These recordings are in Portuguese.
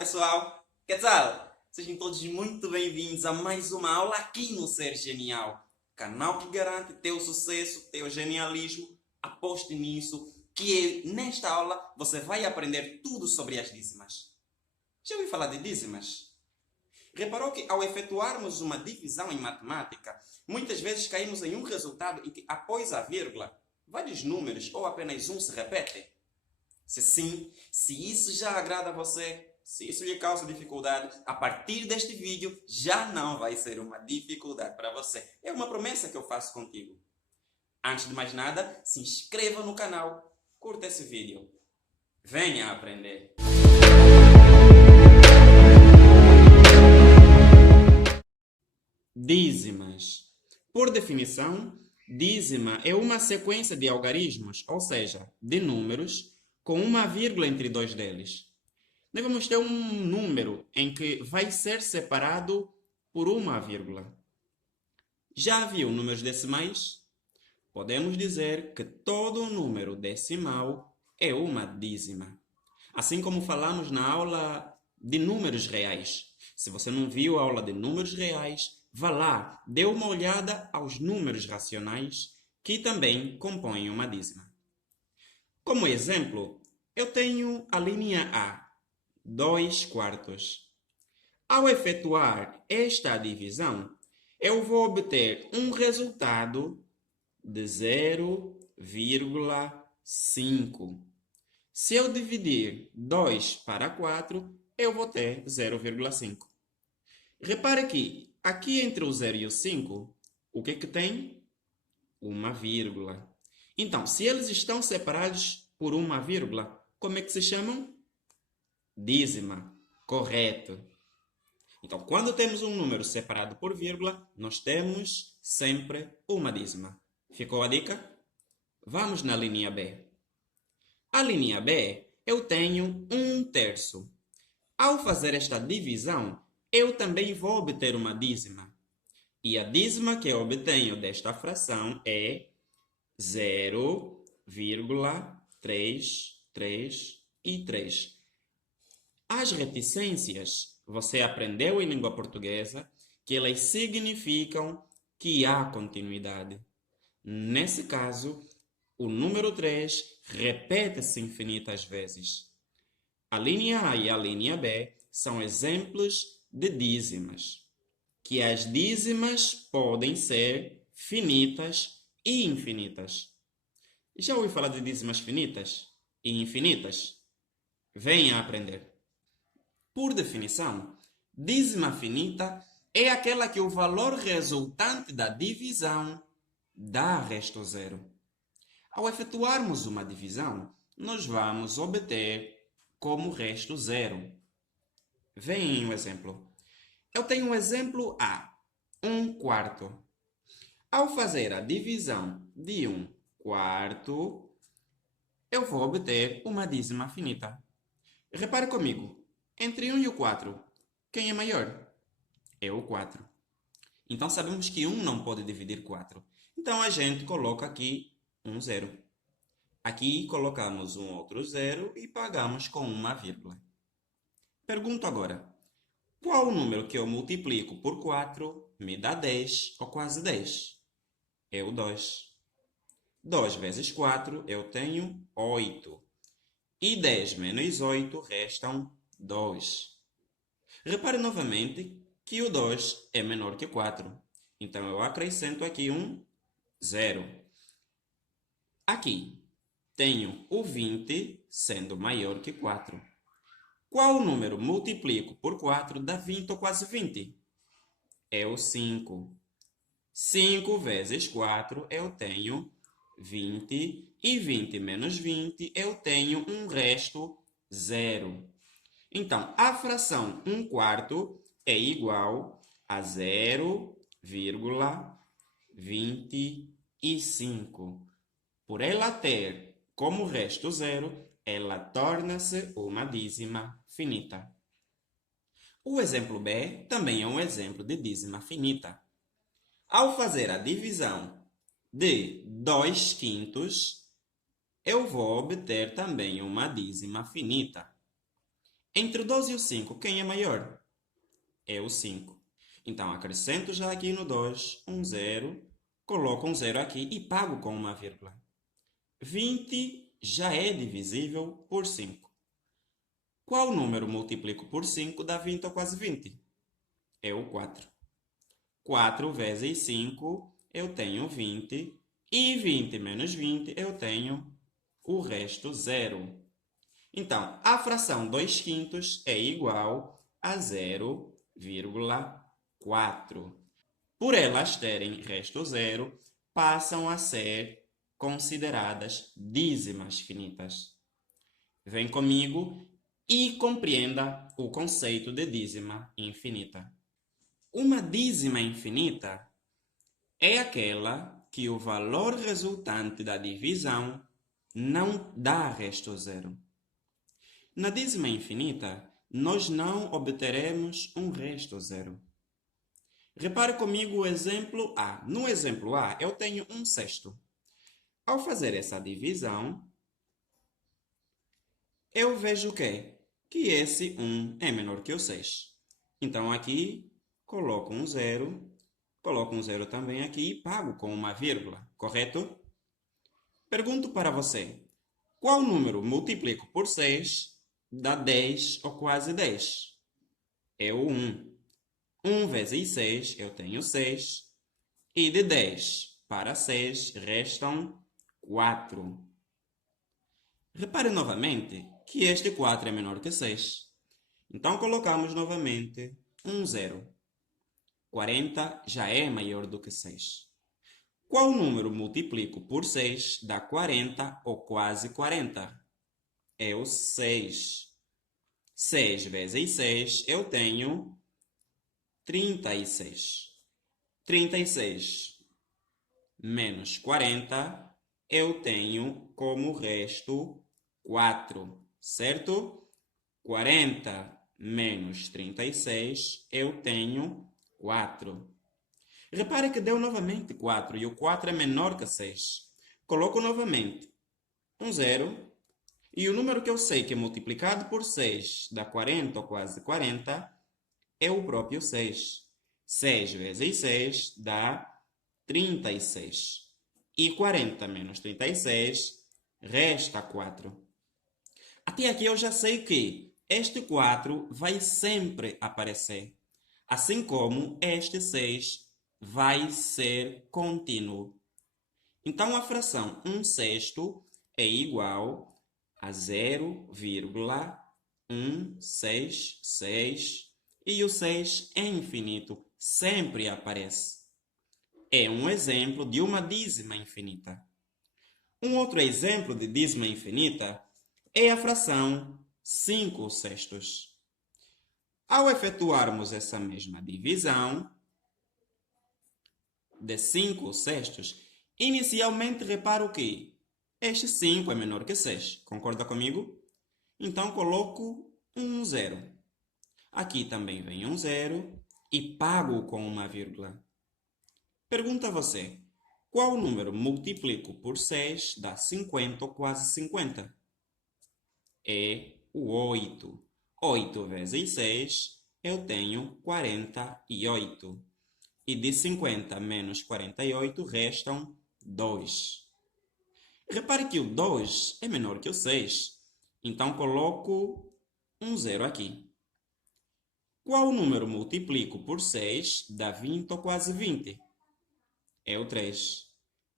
pessoal! Que tal? Sejam todos muito bem-vindos a mais uma aula aqui no Ser Genial, canal que garante teu sucesso, teu genialismo. Aposte nisso, que nesta aula você vai aprender tudo sobre as dízimas. Já ouviu falar de dízimas? Reparou que ao efetuarmos uma divisão em matemática, muitas vezes caímos em um resultado em que após a vírgula, vários números ou apenas um se repetem? Se sim, se isso já agrada a você, se isso lhe causa dificuldade, a partir deste vídeo já não vai ser uma dificuldade para você. É uma promessa que eu faço contigo. Antes de mais nada, se inscreva no canal, curta esse vídeo. Venha aprender! Dízimas. Por definição, dízima é uma sequência de algarismos, ou seja, de números, com uma vírgula entre dois deles. Nós vamos ter um número em que vai ser separado por uma vírgula. Já viu números decimais? Podemos dizer que todo número decimal é uma dízima. Assim como falamos na aula de números reais. Se você não viu a aula de números reais, vá lá, dê uma olhada aos números racionais, que também compõem uma dízima. Como exemplo, eu tenho a linha A, 2/4. Ao efetuar esta divisão, eu vou obter um resultado de 0,5. Se eu dividir 2 para 4, eu vou ter 0,5. Repare que aqui entre o 0 e o 5, o que tem? Uma vírgula. Então, se eles estão separados por uma vírgula, como é que se chamam? Dízima. Correto. Então, quando temos um número separado por vírgula, nós temos sempre uma dízima. Ficou a dica? Vamos na linha B. A linha B, eu tenho 1/3. Ao fazer esta divisão, eu também vou obter uma dízima. E a dízima que eu obtenho desta fração é 0,333. As reticências, você aprendeu em língua portuguesa que elas significam que há continuidade. Nesse caso, o número 3 repete-se infinitas vezes. A linha A e a linha B são exemplos de dízimas, que as dízimas podem ser finitas e infinitas. Já ouviu falar de dízimas finitas e infinitas? Venha aprender. Por definição, dízima finita é aquela que o valor resultante da divisão dá resto zero. Ao efetuarmos uma divisão, nós vamos obter como resto zero. Vem um exemplo. Eu tenho um exemplo A, 1/4. Ao fazer a divisão de 1/4, eu vou obter uma dízima finita. Repare comigo, entre 1 e o 4, quem é maior? É o 4. Então sabemos que 1 não pode dividir 4. Então a gente coloca aqui um zero. Aqui colocamos um outro zero e pagamos com uma vírgula. Pergunto agora, qual o número que eu multiplico por 4 me dá 10 ou quase 10? É o 2. 2 vezes 4 eu tenho 8. E 10 menos 8 restam 2. Repare novamente que o 2 é menor que 4. Então eu acrescento aqui um zero. Aqui tenho o 20 sendo maior que 4. Qual número multiplico por 4 dá 20 ou quase 20? É o 5. 5 vezes 4 eu tenho 20. E 20 menos 20 eu tenho um resto zero. Então, a fração 1/4 é igual a 0,25. Por ela ter como resto zero, ela torna-se uma dízima finita. O exemplo B também é um exemplo de dízima finita. Ao fazer a divisão de 2/5, eu vou obter também uma dízima finita. Entre o 2 e o 5, quem é maior? É o 5. Então, acrescento já aqui no 2 um zero, coloco um zero aqui e pago com uma vírgula. 20 já é divisível por 5. Qual número multiplico por 5 dá 20 ou quase 20? É o 4. 4 vezes 5, eu tenho 20. E 20 menos 20, eu tenho o resto, zero. Então, a fração 2 quintos é igual a 0,4. Por elas terem resto zero, passam a ser consideradas dízimas finitas. Vem comigo e compreenda o conceito de dízima infinita. Uma dízima infinita é aquela que o valor resultante da divisão não dá resto zero. Na dízima infinita, nós não obteremos um resto zero. Repare comigo o exemplo A. No exemplo A, eu tenho um sexto. Ao fazer essa divisão, eu vejo o quê? Que esse 1 é menor que o 6. Então, aqui, coloco um zero também aqui e pago com uma vírgula, correto? Pergunto para você, qual número multiplico por 6 dá 10 ou quase 10? É o 1. 1 vezes 6, eu tenho 6. E de 10 para 6 restam 4. Repare novamente que este 4 é menor que 6. Então, colocamos novamente um zero. 40 já é maior do que 6. Qual número multiplico por 6 dá 40 ou quase 40? É o 6. 6 vezes 6, eu tenho 36. 36 menos 40, eu tenho como resto 4, certo? 40 menos 36, eu tenho 4. Repare que deu novamente 4 e o 4 é menor que 6. Coloco novamente um zero e o número que eu sei que multiplicado por 6 dá 40 ou quase 40 é o próprio 6. 6 vezes 6 dá 36. E 40 menos 36 resta 4. Até aqui eu já sei que este 4 vai sempre aparecer, assim como este 6 vai ser contínuo. Então, a fração 1 sexto é igual a 0,166 e o 6 é infinito, sempre aparece. É um exemplo de uma dízima infinita. Um outro exemplo de dízima infinita é a fração 5 sextos. Ao efetuarmos essa mesma divisão de 5 sextos, inicialmente reparo que este 5 é menor que 6. Concorda comigo? Então coloco um zero. Aqui também vem um zero e pago com uma vírgula. Pergunta a você, qual número multiplico por 6 dá 50 ou quase 50? É o 8. 8 vezes 6, eu tenho 48. E de 50 menos 48 restam 2. Repare que o 2 é menor que o 6, então coloco um zero aqui. Qual número multiplico por 6 dá 20 ou quase 20? É o 3.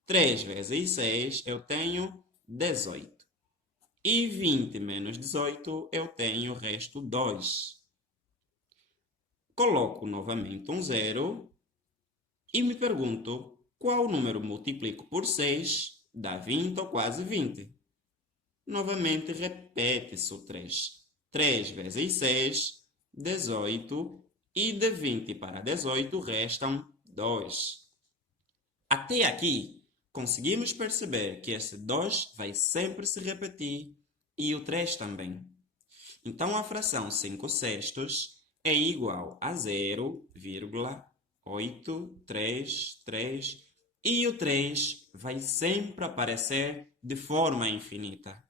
3 vezes 6 eu tenho 18. E 20 menos 18 eu tenho o resto 2. Coloco novamente um zero e me pergunto qual número multiplico por 6 dá 20 ou quase 20. Novamente repete-se o 3. 3 vezes 6, 18. E de 20 para 18 restam 2. Até aqui, conseguimos perceber que esse 2 vai sempre se repetir e o 3 também. Então, a fração 5 sextos é igual a 0,833 e o 3 vai sempre aparecer de forma infinita.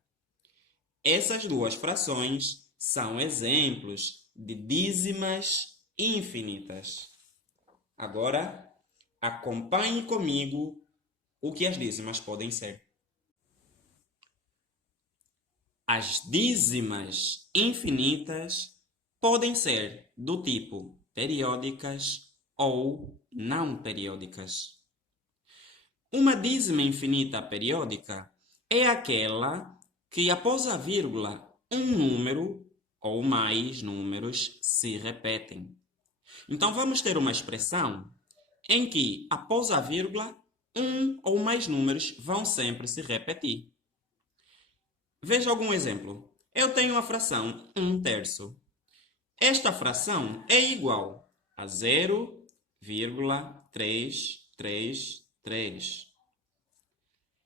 Essas duas frações são exemplos de dízimas infinitas. Agora, acompanhe comigo o que as dízimas podem ser. As dízimas infinitas podem ser do tipo periódicas ou não periódicas. Uma dízima infinita periódica é aquela que, após a vírgula, um número ou mais números se repetem. Então, vamos ter uma expressão em que, após a vírgula, um ou mais números vão sempre se repetir. Veja algum exemplo. Eu tenho a fração 1/3. Esta fração é igual a 0,333.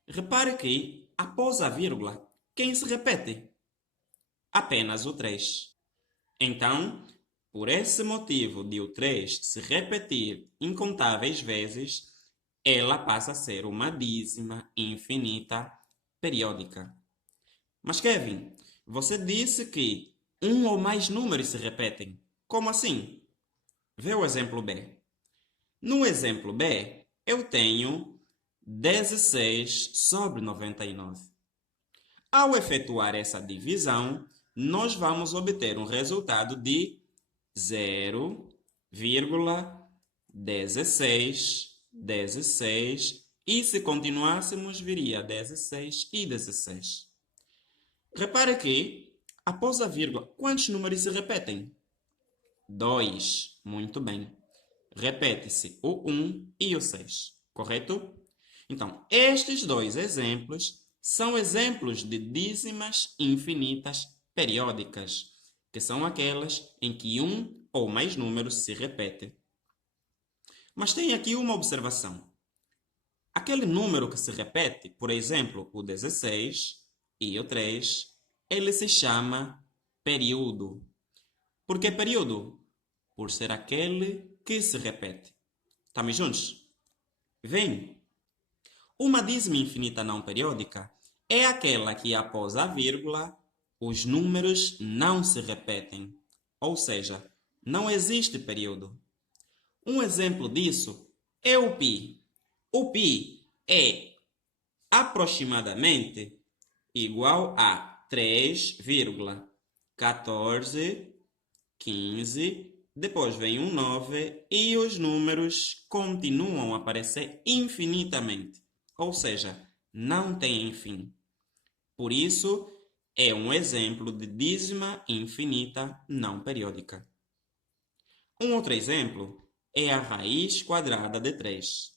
Repare que, após a vírgula, quem se repete? Apenas o 3. Então, por esse motivo de o 3 se repetir incontáveis vezes, ela passa a ser uma dízima infinita periódica. Mas, Kevin, você disse que um ou mais números se repetem. Como assim? Vê o exemplo B. No exemplo B, eu tenho 16 sobre 99. Ao efetuar essa divisão, nós vamos obter um resultado de 0,16, e se continuássemos, viria 16 e 16. Repare que, após a vírgula, quantos números se repetem? 2. Muito bem. Repete-se o 1 e o 6, correto? Então, estes dois exemplos são exemplos de dízimas infinitas periódicas, que são aquelas em que um ou mais números se repetem. Mas tem aqui uma observação. Aquele número que se repete, por exemplo, o 16 e o 3, ele se chama período. Por que período? Por ser aquele que se repete. Estamos juntos? Vem! Uma dízima infinita não periódica é aquela que, após a vírgula, os números não se repetem. Ou seja, não existe período. Um exemplo disso é o π. O π é aproximadamente igual a 3,1415. Depois vem um 9 e os números continuam a aparecer infinitamente. Ou seja, não têm fim. Por isso, é um exemplo de dízima infinita não periódica. Um outro exemplo é a raiz quadrada de 3.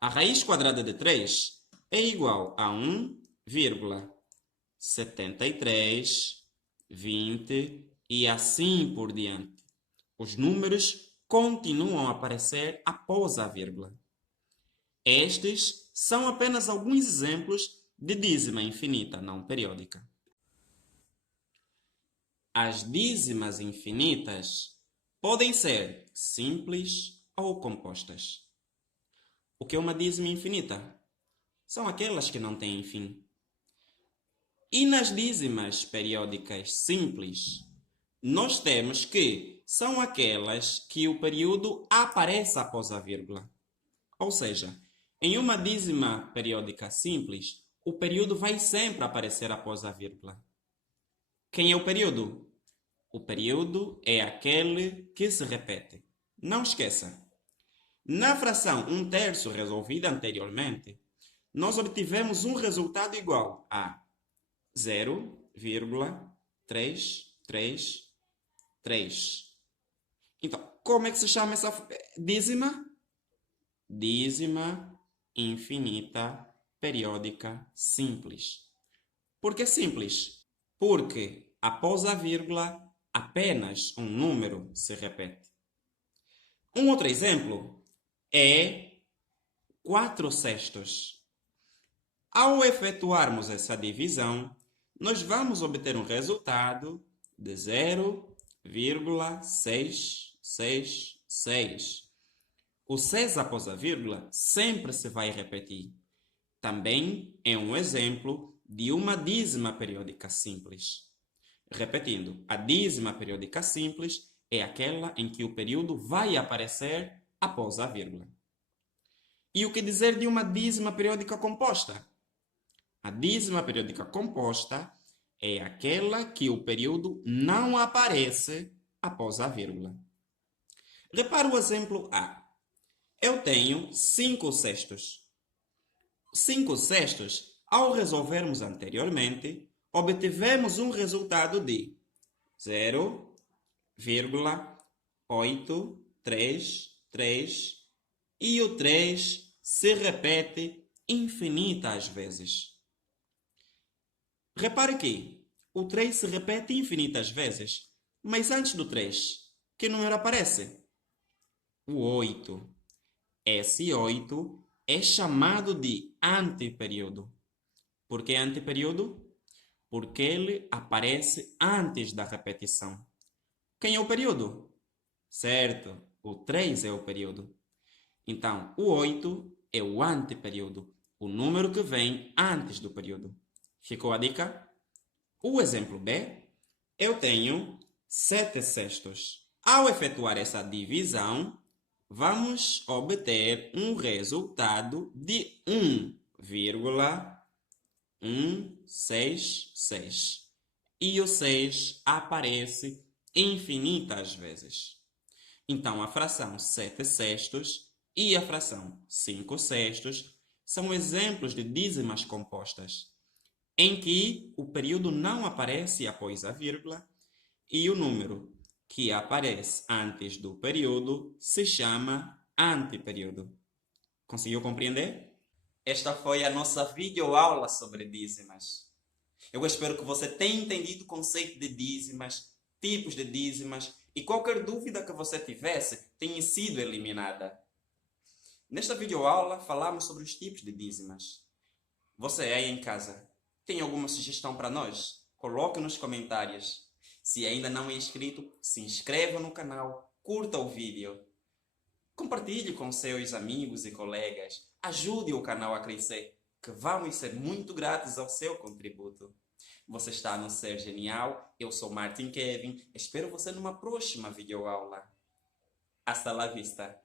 A raiz quadrada de 3 é igual a 1,7320 e assim por diante. Os números continuam a aparecer após a vírgula. Estes são apenas alguns exemplos de dízima infinita não periódica. As dízimas infinitas podem ser simples ou compostas. O que é uma dízima infinita? São aquelas que não têm fim. E nas dízimas periódicas simples, nós temos que são aquelas que o período aparece após a vírgula. Ou seja, em uma dízima periódica simples, o período vai sempre aparecer após a vírgula. Quem é o período? O período é aquele que se repete. Não esqueça. Na fração 1/3 resolvida anteriormente, nós obtivemos um resultado igual a 0,333. Então, como é que se chama essa dízima? Dízima infinita periódica simples. Por que simples? Porque após a vírgula, apenas um número se repete. Um outro exemplo é 4/6. Ao efetuarmos essa divisão, nós vamos obter um resultado de 0,666. O 6 após a vírgula sempre se vai repetir. Também é um exemplo de uma dízima periódica simples. Repetindo, a dízima periódica simples é aquela em que o período vai aparecer após a vírgula. E o que dizer de uma dízima periódica composta? A dízima periódica composta é aquela que o período não aparece após a vírgula. Repara o exemplo A. Eu tenho 5 sextos. 5 sextos, ao resolvermos anteriormente, obtivemos um resultado de 0,833 e o 3 se repete infinitas vezes. Repare que o 3 se repete infinitas vezes, mas antes do 3, que número aparece? O 8. Esse 8 é chamado de anteperíodo. Por que anteperíodo? Porque ele aparece antes da repetição. Quem é o período? Certo, o 3 é o período. Então, o 8 é o anteperíodo, o número que vem antes do período. Ficou a dica? O exemplo B, eu tenho 7 sextos. Ao efetuar essa divisão, vamos obter um resultado de 1,166. E o 6 aparece infinitas vezes. Então, a fração 7 sextos e a fração 5 sextos são exemplos de dízimas compostas, em que o período não aparece após a vírgula e o número que aparece antes do período se chama anteperíodo. Conseguiu compreender? Esta foi a nossa videoaula sobre dízimas. Eu espero que você tenha entendido o conceito de dízimas, tipos de dízimas e qualquer dúvida que você tivesse tenha sido eliminada. Nesta videoaula falamos sobre os tipos de dízimas. Você aí em casa tem alguma sugestão para nós? Coloque nos comentários. Se ainda não é inscrito, se inscreva no canal, curta o vídeo. Compartilhe com seus amigos e colegas. Ajude o canal a crescer, que vamos ser muito gratos ao seu contributo. Você está no Ser Genial, eu sou Martin Kevin, espero você numa próxima videoaula. Hasta la vista!